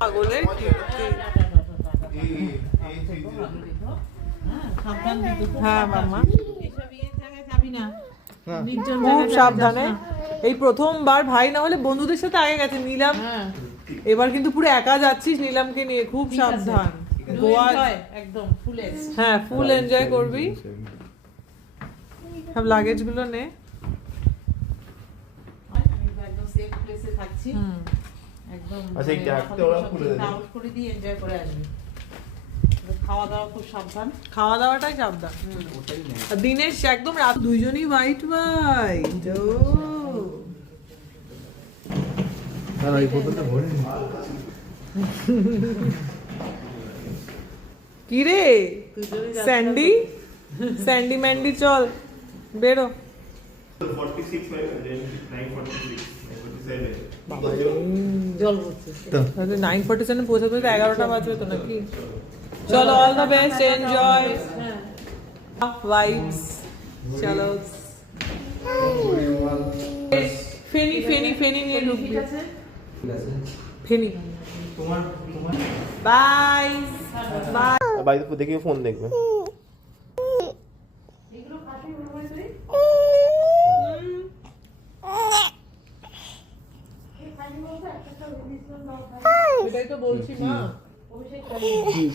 পাগলের কীর্তি। হ্যাঁ মামা, খুব সাবধানে। এই প্রথমবার ভাই না হলে বন্ধুদের সাথে আগে গেছে, নিলাম এবার কিন্তু পুরো একা যাচ্ছিস নিলামকে নিয়ে, খুব সাবধান। গোয়া একদম ফুল এনজয়। হ্যাঁ ফুল এনজয় করবি। সব লাগেজ গুলো নে। আমি একদম সেফ প্লেসে থাকছি, একদম আচ্ছা, এই ট্যাগটা ওরা খুলে দেবে। আউট করে দিয়ে এনজয় করে আসবি। খাওয়া দাওয়া খুব সাবধান। খাওয়া দাওয়াটাই সাবধান। আর দিনের একদম রাত দুইজনই হোয়াইট হোয়াইট। আর এই বোতলটা ভরে নি। কি রে স্যান্ডি, স্যান্ডি ম্যান্ডি চল বেরো। 46 946 947 জল হচ্ছে। 9:47 পৌঁছাতে তো 11টা বাজবে তো নাকি। চলো all the best, enjoy vibes. চলো ফেনি ফেনি ফেনি নিয়ে ঢুকবি। ফেনি তোমার বাই বাই। বাইরে দেখে ফোন দেখবে। এটাই তো বলছি না,